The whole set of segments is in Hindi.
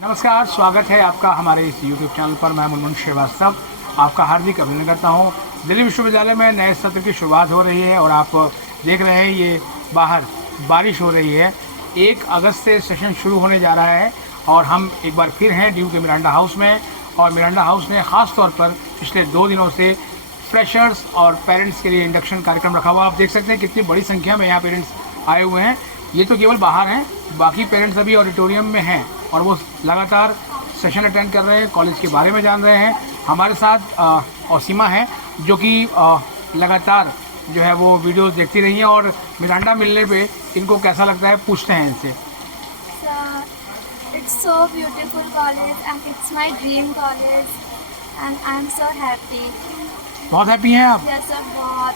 नमस्कार, स्वागत है आपका हमारे इस YouTube चैनल पर। मैं मुनमुन श्रीवास्तव आपका हार्दिक अभिनंदन करता हूं। दिल्ली विश्वविद्यालय में नए सत्र की शुरुआत हो रही है और आप देख रहे हैं ये बाहर बारिश हो रही है। 1 अगस्त से सेशन शुरू होने जा रहा है और हम एक बार फिर हैं ड्यू के मिरांडा हाउस में। और मिरांडा हाउस ने ख़ास तौर पर पिछले 2 दिनों से फ्रेशर्स और पेरेंट्स के लिए इंडक्शन कार्यक्रम रखा हुआ। आप देख सकते हैं कितनी बड़ी संख्या में यहाँ पेरेंट्स आए हुए हैं। ये तो केवल बाहर हैं, बाकी पेरेंट्स अभी ऑडिटोरियम में हैं और वो लगातार सेशन अटेंड कर रहे हैं, कॉलेज के बारे में जान रहे हैं। हमारे साथ औसीमा है जो कि लगातार जो है वो वीडियोस देखती रही हैं और मिरांडा मिलने पे इनको कैसा लगता है पूछते हैं इनसे। It's so beautiful college and it's my dream college and I'm so happy. बहुत हैप्पी हैं आप? Yes sir, बहुत।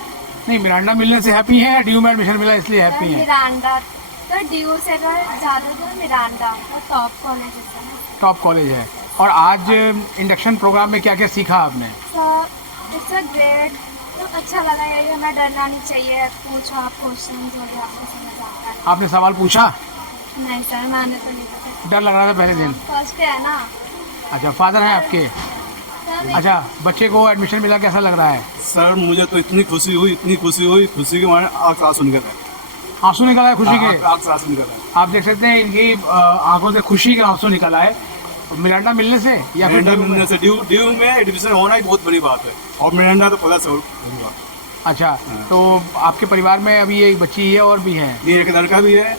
नहीं, मिरांडा मिलने से हैप्पी हैं या ड्यू में एडमिशन मिला इसलिए हैप्पी हैं? मिरांडा तो ड्यू से ज़्यादा तो मिरांडा तो टॉप कॉलेज है। टॉप कॉलेज है। और आज इंडक्शन प्रोग्राम में क्या क्या सीखा आपने? इट्स अ ग्रेट, तो अच्छा लगा। ये हमें डरना नहीं चाहिए, पूछो आप क्वेश्चन जो भी आपको समझ आता है। आपने सवाल पूछा? नहीं सर, मैंने तो नहीं पूछा। डर लग रहा था पहले दिन? फर्स्ट है ना। अच्छा, फादर हैं आपके? अच्छा, बच्चे को एडमिशन मिला, कैसा लग रहा है? सर मुझे तो इतनी खुशी हुई खुशी के मारे आंसू निकल रहे। आंसू निकल आए खुशी के? आंसू निकल रहे। आप देख सकते हैं इनकी आंखों से खुशी के आंसू निकल आए। मिरांडा मिलने से या फिर मिरांडा मिलने से ड्यू में एडमिशन होना ही बहुत बड़ी बात है और मिरांडा तो प्लस और बड़ी बात। अच्छा, तो आपके परिवार में अभी एक बच्ची है और भी है? ये एक लड़का भी है,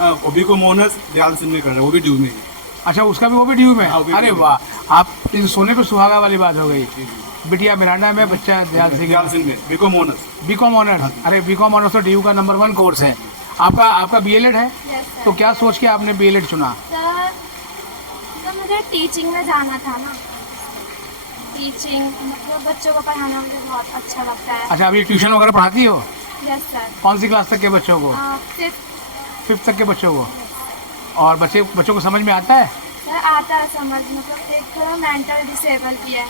वो भी को मोनस दयाल सिंह में कर रहा है, वो भी ड्यू में ही। अच्छा, उसका भी वो भी ड्यू में? हाँ, अरे वाह, आप इस सोने पे सुहागा वाली बात हो गई। बिटिया मिरांडा में, बच्चा दयाल सिंह में। BCom honours. BCom honours? अरे बीकॉम ऑनर्स तो ड्यू का नंबर 1 कोर्स है। आपका बीएलएड है? तो क्या सोच के आपने बीएलएड चुना? तो मुझे टीचिंग में जाना था ना। टीचिंग मतलब बच्चों को पढ़ाना मुझे बहुत अच्छा लगता है। अच्छा, अभी ट्यूशन वगैरह पढ़ाती हो? Yes sir. कौन सी क्लास तक के बच्चों को? 5th तक के बच्चों को। और बच्चों को समझ में आता है? सर आता है समझ, मतलब एक थोड़ा मेंटल डिसेबल भी है,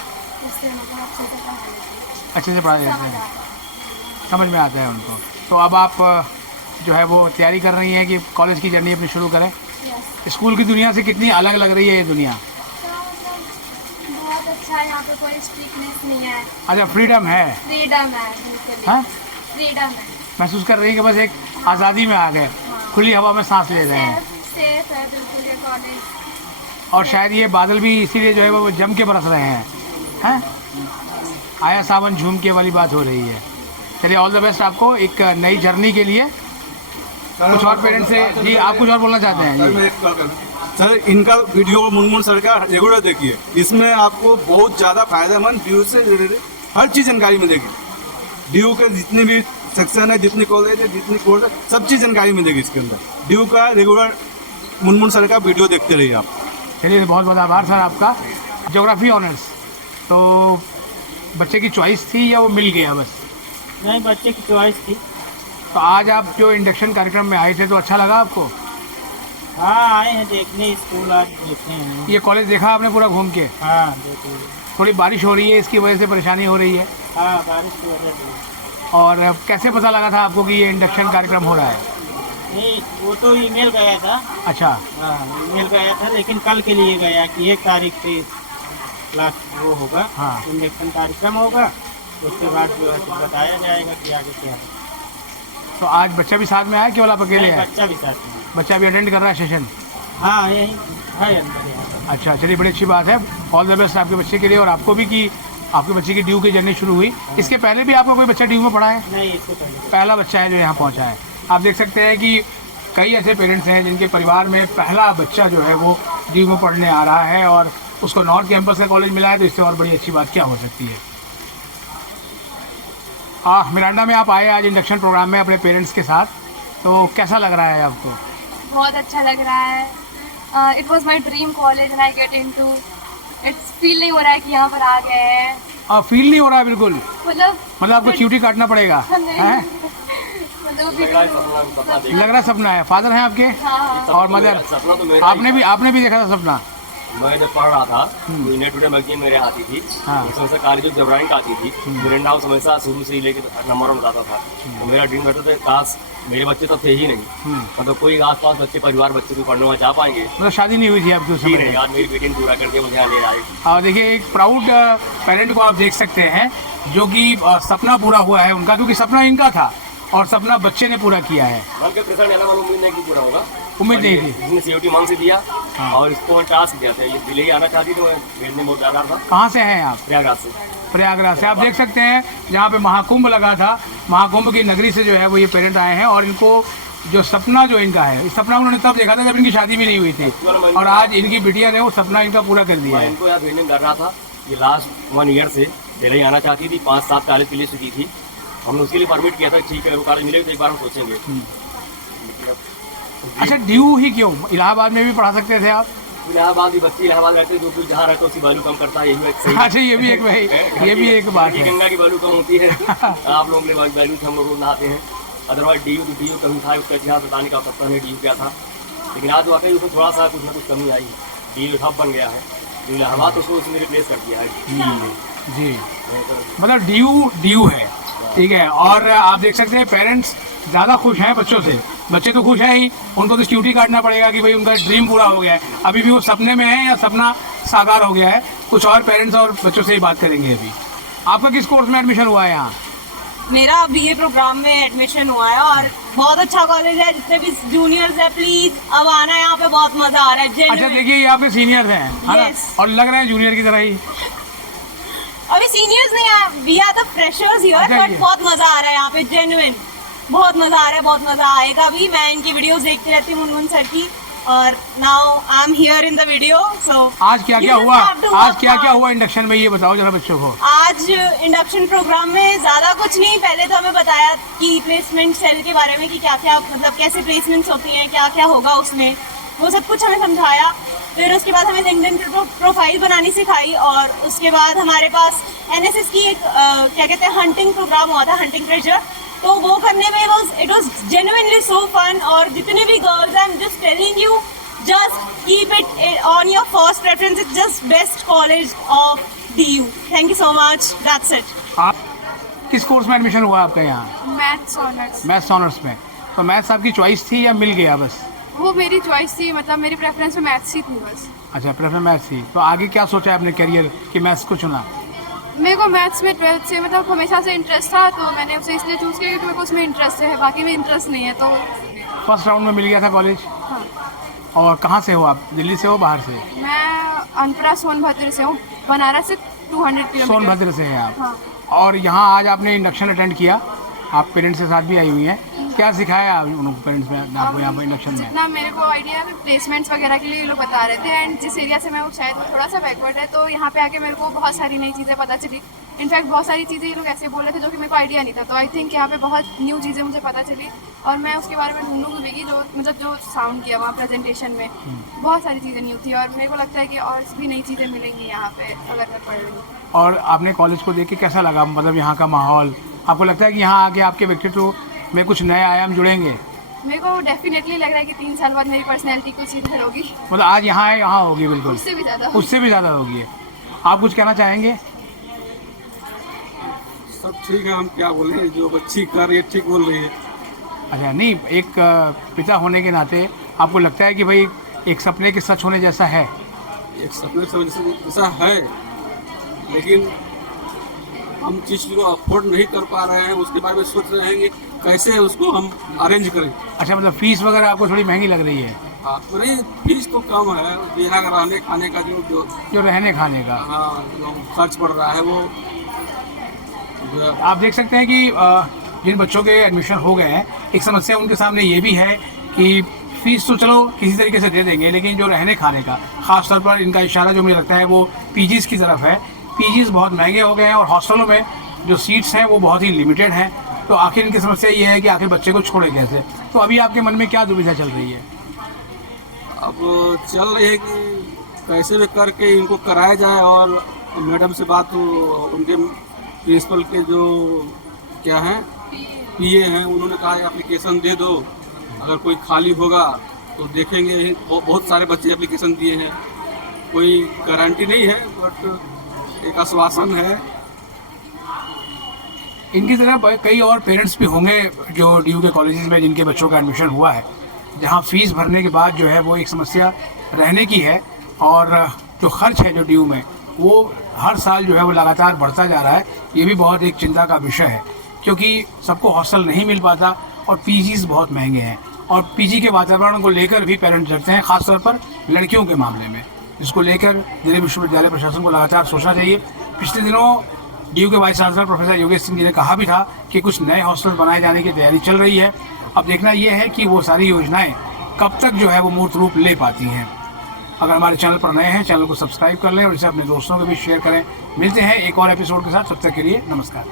उससे मतलब अच्छे से पढ़ा जाता है, समझ में आता है उनको। तो अब आप जो है वो तैयारी कर रही हैं कि कॉलेज की जर्नी अपनी शुरू करें। स्कूल की दुनिया से कितनी अलग लग रही है ये दुनिया? बहुत अच्छा है, यहाँ पे कोई स्ट्रिक्टनेस नहीं है। अच्छा, फ्रीडम है? फ्रीडम है बिल्कुल। हाँ, फ्रीडम है। महसूस कर रही है कि बस एक आज़ादी में आ गए, खुली हवा में सांस ले रहे हैं। सेफ है बिल्कुल ये कॉलेज। और शायद ये बादल भी इसीलिए जो है वो जम के बरस रहे हैं। आया सावन झूम के वाली बात हो रही है। चलिए, ऑल द बेस्ट आपको एक नई जर्नी के लिए। कुछ और पेरेंट्स से जी, आप कुछ और बोलना चाहते हैं? सर इनका वीडियो मुनमुन सर का रेगुलर देखिए, इसमें आपको बहुत ज़्यादा फायदेमंद ड्यू से रिलेटेड हर चीज़ जानकारी मिलेगी। ड्यू के जितने भी सेक्शन है, जितनी कॉलेज है, जितनी कोर्स है, सब चीज़ जानकारी मिलेगी इसके अंदर। ड्यू का रेगुलर मुनमुन सर का वीडियो देखते रहिए आप। चलिए, बहुत बहुत आभार सर आपका। ज्योग्राफी ऑनर्स, तो बच्चे की चॉइस थी या वो मिल गया बस? नहीं, बच्चे की चॉइस थी। तो आज आप जो इंडक्शन कार्यक्रम में आए थे तो अच्छा लगा आपको? हाँ, आए हैं देखने, स्कूल आज देखे हैं। ये कॉलेज देखा आपने पूरा घूम के? हाँ देखिए। थोड़ी बारिश हो रही है, इसकी वजह से परेशानी हो रही है? हाँ, बारिश की वजह से। और कैसे पता लगा था आपको कि ये इंडक्शन कार्यक्रम हो रहा है? नहीं, वो तो ईमेल गया था। अच्छा। हाँ, ईमेल गया था, लेकिन कल के लिए गया कि 1 तारीख पे क्लास वो होगा। हाँ। इंडक्शन कार्यक्रम होगा, उसके बाद जो है तो बताया जाएगा कि आगे क्या है। तो आज बच्चा भी साथ में आया, केवल आप अकेले हैं? बच्चा भी साथ में। बच्चा भी अटेंड कर रहा है सेशन? हाँ, यही है अंदर यहाँ। अच्छा, चलिए, बड़ी अच्छी बात है। ऑल द बेस्ट आपके बच्चे के लिए और आपको भी कि आपके बच्चे की ड्यू की जर्नी शुरू हुई। इसके पहले भी आपका कोई बच्चा ड्यू में पढ़ा है? नहीं, इससे पहले पहला बच्चा है जो यहाँ पहुँचा है। आप देख सकते हैं कि कई ऐसे पेरेंट्स हैं जिनके परिवार में पहला बच्चा जो है वो ड्यू में पढ़ने आ रहा है और उसको नॉर्थ कैंपस का कॉलेज मिला है, तो इससे और बड़ी अच्छी बात क्या हो सकती है। मिरांडा में आप आए आज इंडक्शन प्रोग्राम में अपने पेरेंट्स के साथ, तो कैसा लग रहा है आपको? बहुत अच्छा लग रहा है। It was my dream college and I get into its feel नहीं हो रहा है कि यहाँ पर आ गए हैं। फील नहीं हो रहा है बिल्कुल? मतलब आपको च्यूटी काटना पड़ेगा? हैं? मतलब लग रहा है सपना है। फादर हैं आपके? हाँ। और मदर? आपने भी देखा था सपना? मैं जब पढ़ रहा था तो इंडिया टुडे मैगजीन मेरे आती थी, हाँ। उसमें से कार्य जो जबराइन का आती थी, मेरे हाउस हमेशा शुरू से ही लेके नंबर वन बताता था। तो मेरा ड्रीम रहता था काश मेरे बच्चे तो थे ही नहीं, मतलब कोई आसपास बच्चे परिवार बच्चे भी पढ़ने में चाह पाएंगे। मतलब शादी नहीं हुई थी आपकी उस जी समय? नहीं, आज मेरी बेटी ने पूरा करके मुझे यहाँ ले आए। और देखिए एक प्राउड पेरेंट को आप देख सकते हैं जो कि सपना पूरा हुआ है उनका, क्योंकि सपना इनका था और सपना बच्चे ने पूरा किया है। मन के प्रेशर डाला, मन उम्मीद नहीं कि पूरा होगा, उम्मीद नहीं थी। इसने सीओटी मांग से दिया और इसको मैं टास्क दिया था, ये दिल्ली ही आना चाहती थी, मैं भेजने में बहुत ज़्यादा था। कहाँ से हैं आप? प्रयागराज से। प्रयागराज से। आप देख सकते हैं जहाँ पे महाकुंभ लगा था, महाकुंभ की नगरी से जो है वो ये पेरेंट आए हैं और इनको जो सपना जो इनका है, इस सपना उन्होंने तब देखा था जब इनकी शादी भी नहीं हुई थी और आज इनकी बिटिया ने वो सपना इनका पूरा कर दिया मैं है। इनको यहाँ भेजने कर रहा था, ये लास्ट 1 ईयर से दिल्ली आना चाहती थी, 5-7 कॉलेज की लिस्ट दी थी, हमने उसके लिए परमिट किया था, ठीक है वो कॉलेज मिलेगा तो एक बार हम सोचेंगे। अच्छा, ड्यू ही क्यों? इलाहाबाद में भी पढ़ा सकते थे आप? इलाहाबाद ही बच्चे इलाहाबाद रहते हैं, जो कुछ जहाँ रहते हैं उसकी वैल्यू कम करता है, यही एक सही। अच्छा, ये भी एक भाई, ये भी एक बात है। गंगा की वैल्यू कम होती है, आप लोगों के लिए वैल्यू से हम लोग रोज नहाते हैं। अदरवाइज डी कभी था, उसका इतिहास बताने का आवश्यकता नहीं, डी क्या था, लेकिन आज वाकई उसमें थोड़ा सा कुछ ना कुछ कमी आई है। डी हब बन गया है, इलाहाबाद उसको उसने रिप्लेस कर दिया है। जी, मतलब ड्यू है, ठीक है। और आप देख सकते हैं पेरेंट्स ज़्यादा खुश हैं बच्चों से, बच्चे तो खुश हैं ही, उनको तो ड्यूटी काटना पड़ेगा कि भाई उनका ड्रीम पूरा हो गया है। अभी भी वो सपने में है या सपना साकार हो गया है? कुछ और पेरेंट्स और बच्चों से ही बात करेंगे अभी। आपका किस कोर्स में एडमिशन हुआ है यहाँ? मेरा BA प्रोग्राम में एडमिशन हुआ है और बहुत अच्छा कॉलेज है। जितने भी जूनियर्स है प्लीज अब आना, यहाँ पे बहुत मजा आ रहा है। अच्छा, देखिए ये आपके सीनियर्स हैं, है ना? Yes. और लग रहे हैं जूनियर की तरह ही। अभी सीनियर्स नहीं है, we are the freshers here, अच्छा, बट ये। बहुत मजा आ रहा है यहाँ पे, जेन्युइन बहुत मजा आ रहा है, बहुत मजा आएगा भी। मैं इनकी वीडियोस देखती रहती हूँ, मुनमुन सर की, और now I am here in the video. So आज क्या क्या हुआ? आज क्या क्या हुआ इंडक्शन में, ये बताओ जरा बच्चों को। आज इंडक्शन प्रोग्राम में ज़्यादा कुछ नहीं, पहले तो हमें बताया कि प्लेसमेंट सेल के बारे में कि क्या क्या, मतलब कैसे प्लेसमेंट्स होती हैं, क्या क्या होगा उसमें, वो सब कुछ हमें समझाया। फिर उसके बाद हमें लिंक्डइन प्रोफाइल बनानी सिखाई और उसके बाद हमारे पास NSS की एक क्या कहते हैं हंटिंग प्रोग्राम हुआ था, हंटिंग ट्रेजर, तो वो करने में it was genuinely so fun. और जितने भी girls, I am just telling you, just keep it on your first preference, it's just best college of DU। Thank you so much, that's it. आप किस कोर्स में एडमिशन हुआ आपका यहाँ? Maths honours. मैथ्स ऑनर्स में। तो मैथ्स आपकी चॉइस थी या मिल गया बस? वो मेरी चॉइस थी, मतलब मेरी प्रेफरेंस में मैथ्स ही थी बस। अच्छा, प्रेफर मैथ्स थी। तो आगे क्या सोचा है अपने करियर कि मैथ्स को चुना? मेरे को मैथ्स में 12th से मतलब हमेशा से इंटरेस्ट था, तो मैंने उसे इसलिए चूज़ किया क्योंकि मेरे को उसमें इंटरेस्ट है, बाकी में इंटरेस्ट नहीं है। तो फर्स्ट राउंड में मिल गया था कॉलेज? हाँ। और कहाँ से हो आप? दिल्ली से हो, बाहर से? मैं अनपरा सोनभद्र से हूँ, बनारस से 200 किलोमीटर। सोनभद्र से हैं आप? हाँ। और यहाँ आज आपने इंडक्शन अटेंड किया, आप पेरेंट्स के साथ भी आई हुई हैं, क्या सिखाया आप उनको पेरेंट्स में आपको यहाँ पर इंडक्शन में? जितना मेरे को आइडिया है, प्लेसमेंट्स वगैरह के लिए ये लोग बता रहे थे, एंड जिस एरिया से मैं हूँ शायद वो थोड़ा सा बैकवर्ड है, तो यहाँ पे आके मेरे को बहुत सारी नई चीज़ें पता चली। इनफैक्ट बहुत सारी चीज़ें ये लोग ऐसे बोल रहे थे जो कि मेरे को आइडिया नहीं था, तो आई थिंक यहाँ पे बहुत न्यू चीज़ें मुझे पता चली और मैं उसके बारे में ढूंढूंगी भी, जो मतलब जो साउंड किया वहाँ प्रेजेंटेशन में बहुत सारी चीज़ें न्यू थी और मेरे को लगता है कि और भी नई चीज़ें मिलेंगी यहाँ पे अगर मैं पढ़ रही हूँ। और आपने कॉलेज को देख के कैसा लगा, मतलब यहाँ का माहौल? आपको लगता है कि यहाँ आके आपके व्यक्तित्व में कुछ नए आयाम जुड़ेंगे? मेरे को डेफिनेटली लग रहा है कि 3 साल बाद मेरी पर्सनैलिटी कुछ इधर होगी, मतलब आज यहाँ है, यहाँ होगी बिल्कुल, उससे भी ज़्यादा। उससे भी ज़्यादा होगी। आप कुछ कहना चाहेंगे? सब ठीक है, हम क्या बोले, जो बच्ची कर रही है ठीक बोल रही है। अच्छा, नहीं, एक पिता होने के नाते आपको लगता है कि भाई एक सपने के सच होने जैसा है? एक सपने से जैसा है, लेकिन हम चीज़ को अफोर्ड नहीं कर पा रहे हैं, उसके बारे में सोच रहे हैं कि कैसे उसको हम अरेंज करें। अच्छा, मतलब फीस वगैरह आपको थोड़ी महंगी लग रही है? हाँ, तो नहीं, फीस तो कम है, यहाँ का रहने खाने का जो रहने खाने का, हाँ, जो खर्च पड़ रहा है वो आप देख सकते हैं कि जिन बच्चों के एडमिशन हो गए हैं, एक समस्या उनके सामने ये भी है कि फीस तो चलो किसी तरीके से दे देंगे, लेकिन जो रहने खाने का, ख़ास तौर पर इनका इशारा जो मुझे लगता है वो पीजीज़ की तरफ है। पीजीज़ बहुत महंगे हो गए हैं और हॉस्टलों में जो सीट्स हैं वो बहुत ही लिमिटेड हैं। तो आखिर इनकी समस्या ये है कि आखिर बच्चे को छोड़े कैसे? तो अभी आपके मन में क्या दुविधा चल रही है? अब चल रही है कि कैसे भी करके इनको कराया जाए, और मैडम से बात उनके प्रिंसिपल के जो क्या हैं PA हैं, उन्होंने कहा एप्लीकेशन दे दो, अगर कोई खाली होगा तो देखेंगे। बहुत सारे बच्चे एप्लीकेशन दिए हैं, कोई गारंटी नहीं है, बट एक आश्वासन है। इनकी तरह कई और पेरेंट्स भी होंगे जो डीयू के कॉलेजेस में जिनके बच्चों का एडमिशन हुआ है, जहां फीस भरने के बाद जो है वो एक समस्या रहने की है, और जो खर्च है जो डीयू में वो हर साल जो है वो लगातार बढ़ता जा रहा है। ये भी बहुत एक चिंता का विषय है, क्योंकि सबको हॉस्टल नहीं मिल पाता और पीजीज बहुत महंगे हैं, और पीजी के वातावरण को लेकर भी पेरेंट्स डरते हैं, खासतौर पर लड़कियों के मामले में। इसको लेकर दिल्ली विश्वविद्यालय प्रशासन को लगातार सोचना चाहिए। पिछले दिनों डीयू के vice chancellor professor Yogesh Singh ji ने कहा भी था कि कुछ नए हॉस्टल बनाए जाने की तैयारी चल रही है। अब देखना यह है कि वो सारी योजनाएं कब तक जो है वो मूर्त रूप ले पाती हैं। अगर हमारे चैनल पर नए हैं, चैनल को सब्सक्राइब कर लें और इसे अपने दोस्तों के बीच शेयर करें। मिलते हैं एक और एपिसोड के साथ, तब तक के लिए नमस्कार।